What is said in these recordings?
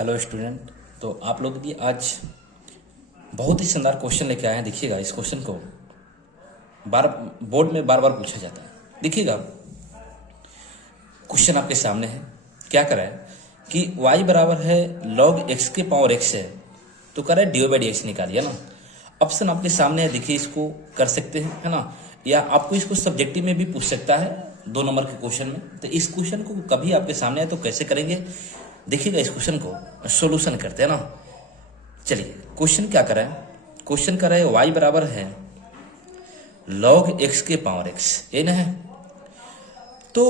Hello student. तो आप लोग की आज बहुत ही शानदार क्वेश्चन लेके आए हैं। देखिएगा, इस क्वेश्चन को बार बोर्ड में बार बार पूछा जाता है। देखिएगा, क्वेश्चन आपके सामने है। क्या करा है कि y बराबर है log x के पावर x है, तो कह रहा है डी बाई डी एक्स निकालिए ना। ऑप्शन आपके सामने है, देखिए इसको कर सकते हैं, है ना। या आपको इसको सब्जेक्टिव में भी पूछ सकता है 2 नंबर के क्वेश्चन में। तो इस क्वेश्चन को कभी आपके सामने है तो कैसे करेंगे, देखिएगा। इस क्वेश्चन को सॉल्यूशन करते हैं ना। चलिए, क्वेश्चन क्या करा है। क्वेश्चन करा है y बराबर है log x के पावर x, ये ना है। तो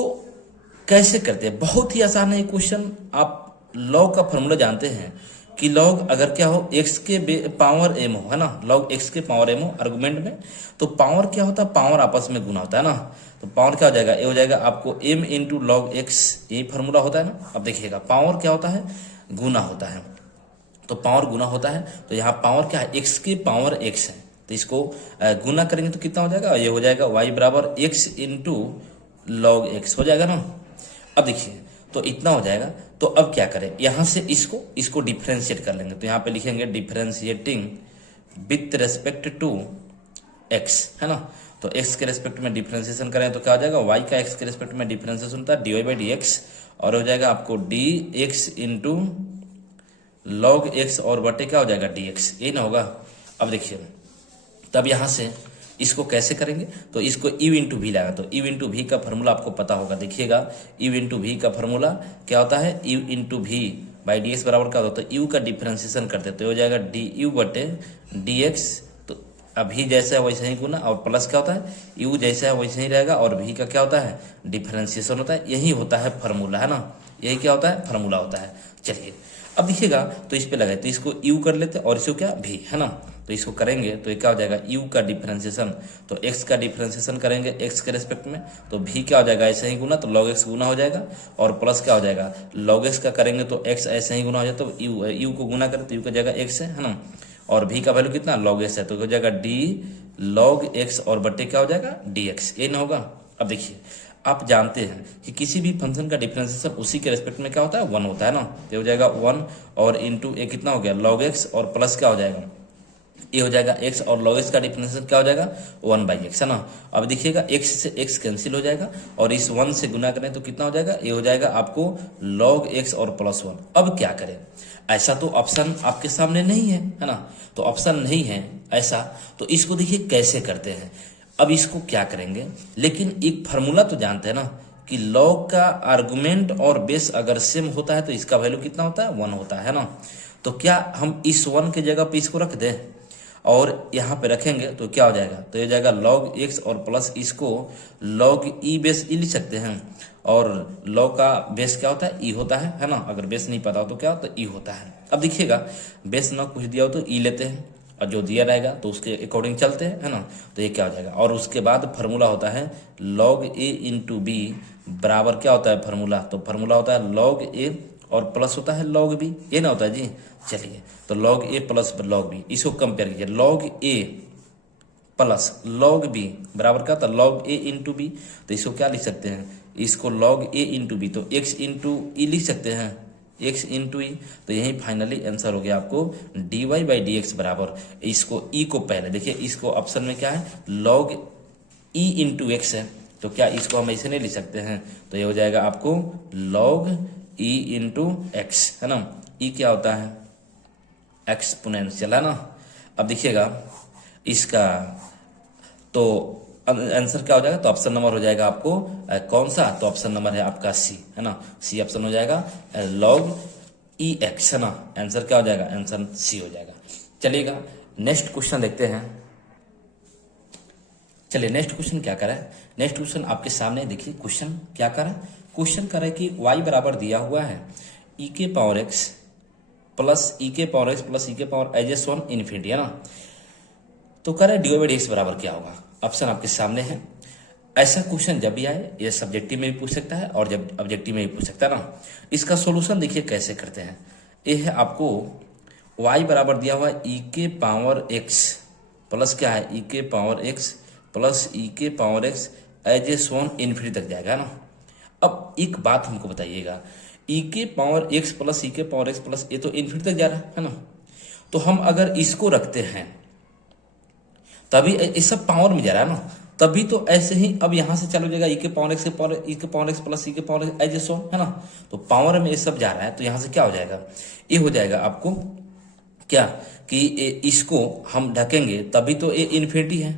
कैसे करते हैं, बहुत ही आसान है क्वेश्चन। आप लॉग का फॉर्मूला जानते हैं कि लॉग अगर क्या हो x के पावर m हो, है ना। लॉग x के पावर m हो आर्गुमेंट में, तो पावर क्या होता है, पावर आपस में गुना होता है ना। तो पावर क्या हो जाएगा, ये हो जाएगा आपको m इंटू लॉग एक्स, यही फार्मूला होता है ना। अब देखिएगा, पावर क्या होता है, गुना होता है। तो पावर गुना होता है, तो यहाँ पावर क्या है, x के पावर x है। तो इसको गुना करेंगे तो कितना हो जाएगा, ये हो जाएगा y बराबर x इंटू लॉग एक्स हो जाएगा ना। अब देखिए, तो इतना हो जाएगा। तो अब क्या करें, यहां से इसको डिफरेंशिएट कर लेंगे। तो यहाँ पे लिखेंगे differentiating with respect to x, है ना। तो x के रेस्पेक्ट में डिफरेंशिएशन करें तो क्या हो जाएगा, y का x के रेस्पेक्ट में डिफरेंशिएशन होता है dy बाई डी एक्स, और हो जाएगा आपको D x into log x और बटे क्या हो जाएगा डी एक्स, ये ना होगा। अब देखिए, तब यहां से इसको कैसे करेंगे, तो इसको यू इंटू वी लाएगा। तो यू इंटू वी का फॉर्मूला आपको पता होगा। देखिएगा, यू इंटू वी का फॉर्मूला क्या होता है, U into V by D X बराबर क्या होता है, यू का डिफरेंशिएशन करते तो हो जाएगा डी यू बटे डी एक्स। तो अभी जैसा है वैसे ही गुना, और प्लस क्या होता है, यू जैसा है वैसे ही रहेगा, और वी का क्या होता है, डिफरेंशिएशन होता है। यही होता है फॉर्मूला, है ना। यही क्या होता है, फॉर्मूला होता है। चलिए, अब देखिएगा, तो इस पे लगाए तो इसको यू कर लेते और इसको क्या भी, है ना। तो इसको करेंगे तो ये क्या हो जाएगा, u का डिफरेंशिएशन। तो x का डिफरेंशिएशन करेंगे x के रेस्पेक्ट में, तो v क्या हो जाएगा, ऐसे ही गुना, तो log x गुना हो जाएगा। और प्लस क्या हो जाएगा, log x का करेंगे तो x ऐसे ही गुना हो जाएगा। तो u को गुना करें तो u का जाएगा x है ना। और v का वैल्यू कितना, log x है, तो हो जाएगा d log x और बट्टे क्या हो जाएगा dx, ये ना होगा। अब देखिए, आप जानते हैं कि किसी भी फंक्शन का डिफरेंशिएशन उसी के रेस्पेक्ट में क्या होता है, 1 होता है ना। तो हो जाएगा 1 और इंटू ए कितना हो गया log x, और प्लस क्या हो जाएगा, ये हो जाएगा x, और log x का डिफरेंशिएशन क्या हो जाएगा 1 बाई एक्स, है ना। अब देखिएगा, x से x कैंसिल हो जाएगा, और इस 1 से गुना करें तो कितना हो जाएगा, ये हो जाएगा आपको log x और प्लस 1। अब क्या करें, ऐसा तो ऑप्शन आपके सामने नहीं है ना। तो ऑप्शन नहीं है ऐसा, तो इसको देखिए कैसे करते हैं। अब इसको क्या करेंगे, लेकिन एक फार्मूला तो जानते हैं ना कि लॉग का आर्गुमेंट और बेस अगर सेम होता है तो इसका वैल्यू कितना होता है, 1 होता है ना। तो क्या हम इस 1 के जगह पे इसको रख दें और यहाँ पे रखेंगे तो क्या हो जाएगा, तो ये जाएगा log x, और प्लस इसको log e बेस ई लिख सकते हैं। और log का बेस क्या होता है, e होता है ना। अगर बेस नहीं पता हो तो क्या होता है, e होता है। अब देखिएगा, बेस ना कुछ दिया हो तो e लेते हैं, और जो दिया रहेगा तो उसके अकॉर्डिंग चलते हैं, है ना। तो ये क्या हो जाएगा, और उसके बाद फार्मूला होता है log a इंटू बी बराबर क्या होता है फार्मूला, तो फार्मूला होता है log a और प्लस होता है log b, ये ना होता है जी। चलिए, तो log a plus log b, इसको कंपेयर कीजिए। log a plus log b बराबर क्या होता है, log a इंटू बी। तो इसको क्या लिख सकते हैं, इसको log a इंटू बी, तो x इंटू ई लिख सकते हैं, x इंटू ई। तो यही फाइनली आंसर हो गया आपको dy बाई डी एक्स बराबर, इसको e को पहले देखिए, इसको ऑप्शन में क्या है, log e इंटू एक्स है। तो क्या इसको हम ऐसे नहीं लिख सकते हैं, तो ये हो जाएगा आपको log e इंटू एक्स, है ना। e क्या होता है, एक्सपोनेंशियल, है ना। अब देखिएगा इसका, तो आंसर क्या हो जाएगा, तो ऑप्शन नंबर हो जाएगा आपको कौन सा, तो ऑप्शन नंबर है आपका सी, है ना। सी ऑप्शन हो जाएगा log e एक्स, है ना। आंसर क्या हो जाएगा, आंसर सी हो जाएगा। चलिएगा, नेक्स्ट क्वेश्चन देखते हैं। चलिए, नेक्स्ट क्वेश्चन क्या करा है, नेक्स्ट क्वेश्चन आपके सामने देखिए। क्वेश्चन क्या करा, क्वेश्चन करा है कि y बराबर दिया हुआ है e के पावर x प्लस e के पावर x प्लस e के पावर एज वन इन्फिनिटी, है ना। तो कह रहा है डी बाई डी एक्स बराबर क्या होगा। ऑप्शन आपके सामने है। ऐसा क्वेश्चन जब भी आए, ये सब्जेक्टिव में भी पूछ सकता है और जब ऑब्जेक्टिव में भी पूछ सकता है ना। इसका सोल्यूशन देखिए कैसे करते हैं। ये है आपको y बराबर दिया हुआ है e के पावर x प्लस क्या है, e के पावर x प्लस e के power x as one infinity तक जाएगा ना। अब एक बात हमको बताइएगा, ई के पावर एक्स प्लस ई के पावर एक्स प्लस, ये तो इन्फिनिटी तक जा रहा है ना। तो हम अगर इसको रखते हैं तभी ये सब पावर में जा रहा है ना, तभी तो ऐसे ही अब यहां से चालू हो जाएगा ई के पावर एक्स के पावर ई के पावर एक्स प्लस ई के पावर एज सो, है ना। तो पावर में ये सब जा रहा है, तो यहां से क्या हो जाएगा, ये हो जाएगा आपको क्या कि इसको हम ढकेंगे तभी तो ये इन्फिनिटी है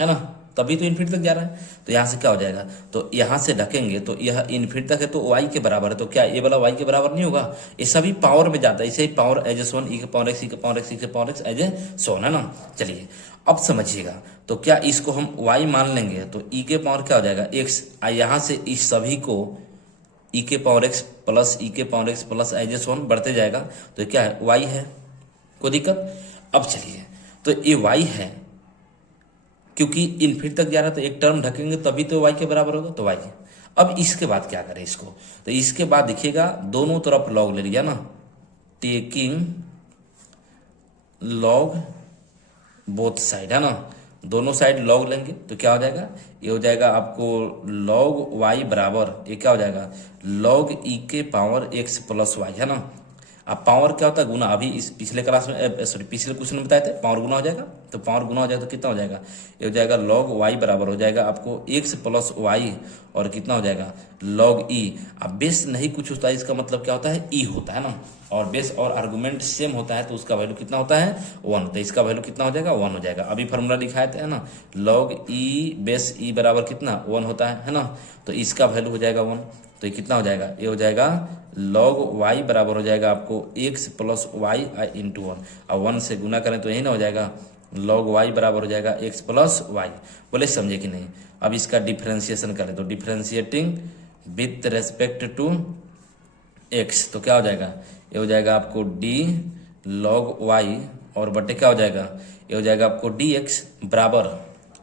ना, तभी तो इन्फिनिटी तक जा रहा है। तो यहाँ से क्या हो जाएगा, तो यहाँ से ढकेंगे तो यह इन्फिनिटी तक है तो y के बराबर है, तो क्या ये वाला y के बराबर नहीं होगा, ये सभी पावर में जाता है, इसे ही पावर एज सोन ई के पावर एक्स ई के पावर एक्स ई के पावर एक्स एज सोन, है ना। चलिए अब समझिएगा, तो क्या इसको हम y मान लेंगे तो e के पावर क्या हो जाएगा x, यहाँ से इस सभी को e के पावर एक्स प्लस ई के पावर एक्स प्लस एज सोन बढ़ते जाएगा, तो क्या है y है, कोई दिक्कत। अब चलिए तो ये y है, क्योंकि इन्फिनिटी तक जा रहा है तो एक टर्म ढकेंगे तभी तो y के बराबर होगा, तो y। अब इसके बाद क्या करें इसको, तो इसके बाद देखिएगा दोनों तरफ लॉग ले लिया ना, टेकिंग लॉग बोथ साइड, है ना, दोनों साइड लॉग लेंगे तो क्या हो जाएगा, ये हो जाएगा आपको लॉग y बराबर, ये क्या हो जाएगा लॉग ई के पावर एक्स प्लस वाई, है ना। अब पावर क्या होता है, गुना, अभी इस पिछले क्लास में सॉरी पिछले क्वेश्चन में बताए थे पावर गुना हो जाएगा, तो पावर गुना हो जाएगा तो कितना हो जाएगा, ये हो जाएगा लॉग y बराबर हो जाएगा आपको x प्लस वाई और कितना हो जाएगा लॉग e। अब बेस नहीं कुछ होता है, इसका मतलब क्या होता है e होता है ना, और बेस और आर्गुमेंट सेम होता है तो उसका वैल्यू कितना होता है 1, तो इसका वैल्यू कितना हो जाएगा 1 हो जाएगा। अभी फॉर्मूला दिखाए थे, है ना, लॉग e बेस e बराबर कितना 1 होता है ना, तो इसका वैल्यू हो जाएगा 1, तो ये कितना हो जाएगा, ये हो जाएगा लॉग y बराबर हो जाएगा आपको x प्लस वाई इंटू 1, अब 1 से गुना करें तो यही ना हो जाएगा लॉग y बराबर हो जाएगा x प्लस वाई। बोले समझे कि नहीं। अब इसका डिफ्रेंसिएशन करें तो differentiating with respect to x, तो क्या हो जाएगा, ये हो जाएगा आपको d लॉग y और बटे क्या हो जाएगा, ये हो जाएगा आपको dx बराबर,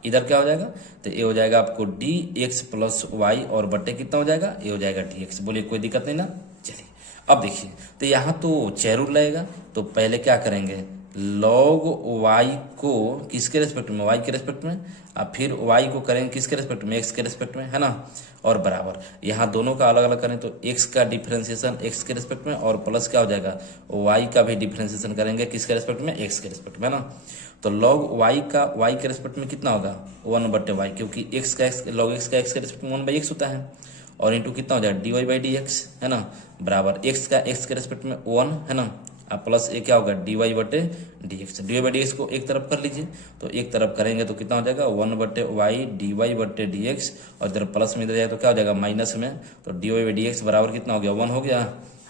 इधर क्या हो जाएगा, तो ये हो जाएगा आपको dx प्लस वाई और बटे कितना हो जाएगा, ये हो जाएगा dx। बोलिए कोई दिक्कत नहीं ना। चलिए अब देखिए, तो यहाँ तो चेयर रूल लगेगा, तो पहले क्या करेंगे लॉग y को किसके रेस्पेक्ट में, y के रेस्पेक्ट में, अब फिर y को करेंगे किसके रेस्पेक्ट में, x के रेस्पेक्ट में, है ना, और बराबर यहाँ दोनों का अलग अलग करें तो x का डिफरेंशिएशन x के रेस्पेक्ट में और प्लस क्या हो जाएगा y का भी डिफरेंशिएशन करेंगे किसके रेस्पेक्ट में, x के रेस्पेक्ट में, है ना। तो log y का y के रेस्पेक्ट में कितना होगा 1 बटे वाई, क्योंकि x का log x का x के रेस्पेक्ट में 1/x होता है, और इंटू कितना हो जाएगा dy/dx, है ना, बराबर x का x के रेस्पेक्ट में 1, है ना, अब प्लस ये क्या होगा dy/dx, dy/dx को एक तरफ कर लीजिए, तो एक तरफ करेंगे तो कितना हो जाएगा 1/y dy/dx, और इधर प्लस में इधर जाए तो क्या हो जाएगा माइनस में, तो dy/dx बराबर कितना हो गया 1 हो गया।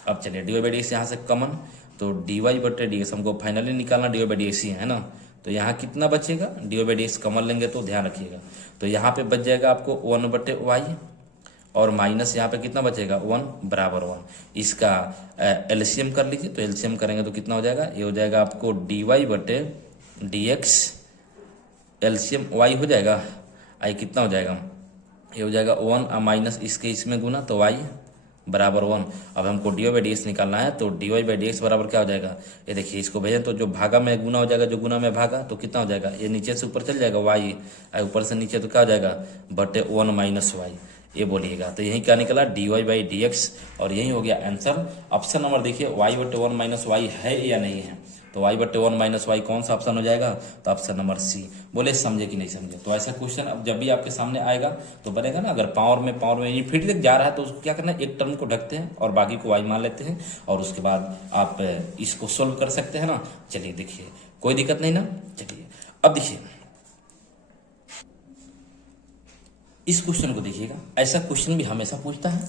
अब चलिए dy/dx यहाँ से कॉमन, तो dy/dx हमको फाइनली निकालना dy/dx ही है ना, तो यहाँ कितना बचेगा dy/dx कॉमन लेंगे तो ध्यान रखिएगा, तो यहाँ पे बच जाएगा आपको 1/y और माइनस यहाँ पे कितना बचेगा 1 बराबर 1। इसका एलसीएम कर लीजिए, तो एलसीएम करेंगे तो कितना हो जाएगा, ये हो जाएगा आपको dy/dx, एलसीएम y हो जाएगा, आई कितना हो जाएगा, ये हो जाएगा 1 माइनस इसके इसमें गुना तो y बराबर 1। अब हमको dy/dx निकालना है, तो dy/dx बराबर क्या हो जाएगा, ये देखिए इसको भेजें तो जो भागा में गुना हो जाएगा, जो गुना में भागा तो कितना हो जाएगा, ये नीचे से ऊपर चल जाएगा y, ऊपर से नीचे तो क्या हो जाएगा बटे 1 माइनस वाई, ये बोलिएगा। तो यही क्या निकला dy/dx, और यही हो गया आंसर। ऑप्शन नंबर देखिए y/1 माइनस वाई है या नहीं है, तो y/1 माइनस वाई कौन सा ऑप्शन हो जाएगा, तो ऑप्शन नंबर सी। बोले समझे कि नहीं समझे। तो ऐसा क्वेश्चन अब जब भी आपके सामने आएगा तो बनेगा ना, अगर पावर में इन्फिनिटी तक जा रहा है तो उसको क्या करना है, एक टर्म को ढकते हैं और बाकी को y मान लेते हैं, और उसके बाद आप इसको सोल्व कर सकते हैं ना। चलिए देखिए कोई दिक्कत नहीं ना। चलिए अब देखिए इस क्वेश्चन को देखिएगा, ऐसा क्वेश्चन भी हमेशा पूछता है।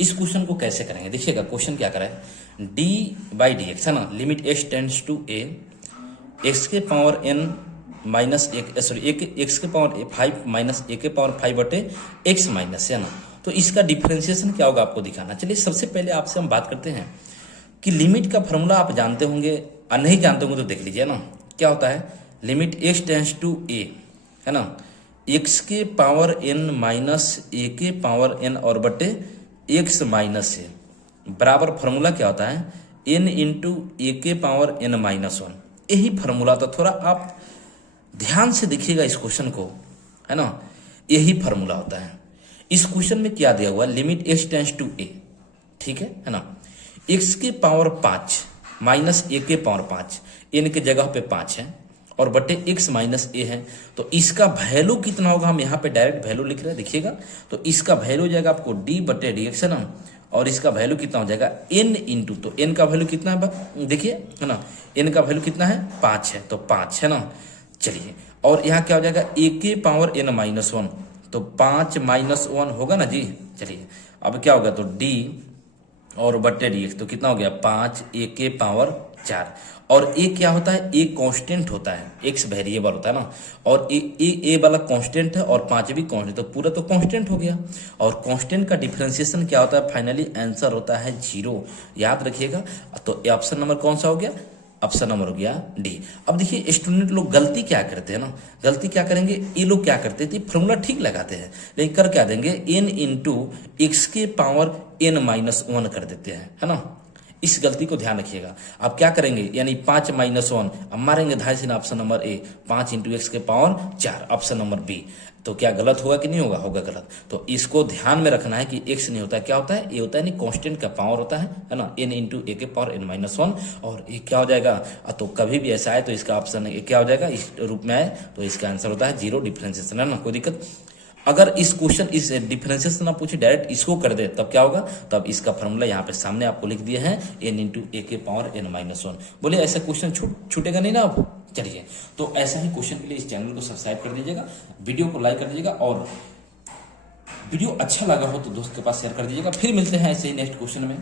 इस क्वेश्चन को कैसे करेंगे देखिएगा, क्वेश्चन क्या करें, d/dx है ना, limit h tends to a, x के पावर n माइनस एक सॉरी x के पावर 5 माइनस a के पावर 5 बटे x माइनस, है ना। तो इसका डिफरेंशिएशन क्या होगा आपको दिखाना। चलिए सबसे पहले आपसे हम बात करते हैं कि लिमिट का फॉर्मूला आप जानते होंगे और नहीं जानते होंगे तो देख लीजिए ना, क्या होता है limit h tends to a, है ना, x के पावर n माइनस a के पावर n और बटे x माइनस ए बराबर फॉर्मूला क्या होता है n इंटू ए के पावर n माइनस 1। यही फॉर्मूला, तो थोड़ा आप ध्यान से देखिएगा इस क्वेश्चन को, है ना, यही फॉर्मूला होता है। इस क्वेश्चन में क्या दिया हुआ, limit h tends to a, ठीक है ना। x के पावर 5 माइनस a के पावर 5, n के जगह पे 5 है और बटे x माइनस a है, तो इसका वैल्यू कितना होगा, हम यहाँ पे डायरेक्ट वैल्यू लिख रहे हैं, देखिएगा। तो इसका वैल्यू हो जाएगा आपको d बटे dx है ना, और इसका वैल्यू कितना हो जाएगा n इंटू, तो n का वैल्यू कितना है देखिए है ना, n का वैल्यू कितना है 5 है, तो 5 है ना। चलिए, और यहाँ क्या हो जाएगा a के पावर n माइनस 1, तो 5 माइनस 1 होगा ना जी। चलिए अब क्या होगा, तो d और बटे dx, तो कितना हो गया 5 a के पावर 4, और a क्या होता है, a कांस्टेंट होता है, x वेरिएबल होता है ना, और a वाला कांस्टेंट है और 5 भी कांस्टेंट, तो पूरा तो कांस्टेंट हो गया। और कांस्टेंट का डिफरेंशिएशन क्या होता है, फाइनली आंसर होता है 0, याद रखिएगा। तो ऑप्शन नंबर कौन सा हो गया, ऑप्शन नंबर हो गया डी। अब देखिए स्टूडेंट लोग गलती क्या करते हैं ना, गलती क्या करेंगे, ये लोग क्या करते थे, फॉर्मूला ठीक लगाते हैं लेकिन कर क्या देंगे, n इंटू एक्स के पावर n माइनस 1 कर देते हैं, है ना। इस गलती को ध्यान रखिएगा। आप क्या करेंगे, यानी 5 माइनस 1 अब मारेंगे धाई से option number A, 5 into x के पावर 4, ऑप्शन नंबर बी। तो क्या गलत होगा कि नहीं होगा, होगा गलत। तो इसको ध्यान में रखना है कि x नहीं होता है, क्या होता है, ये होता है नहीं कांस्टेंट का पावर होता है ना, n इंटू ए के पावर n माइनस 1, और ये क्या हो जाएगा, तो कभी भी ऐसा है तो इसका ऑप्शन क्या हो जाएगा, इस रूप में आए तो इसका आंसर होता है 0 डिफरेंशिएशन, है ना, कोई दिक्कत। अगर इस क्वेश्चन इस डिफरेंशिएशन ना पूछे, डायरेक्ट इसको कर दे, तब क्या होगा, तब इसका फॉर्मूला यहाँ पे सामने आपको लिख दिए हैं, n इंटू ए के पावर n माइनस 1। बोले ऐसा क्वेश्चन छूटेगा नहीं ना अब। चलिए, तो ऐसा ही क्वेश्चन के लिए इस चैनल को सब्सक्राइब कर दीजिएगा, वीडियो को लाइक कर दीजिएगा, और वीडियो अच्छा लगा हो तो दोस्त के पास शेयर कर दीजिएगा। फिर मिलते हैं ऐसे ही नेक्स्ट क्वेश्चन में।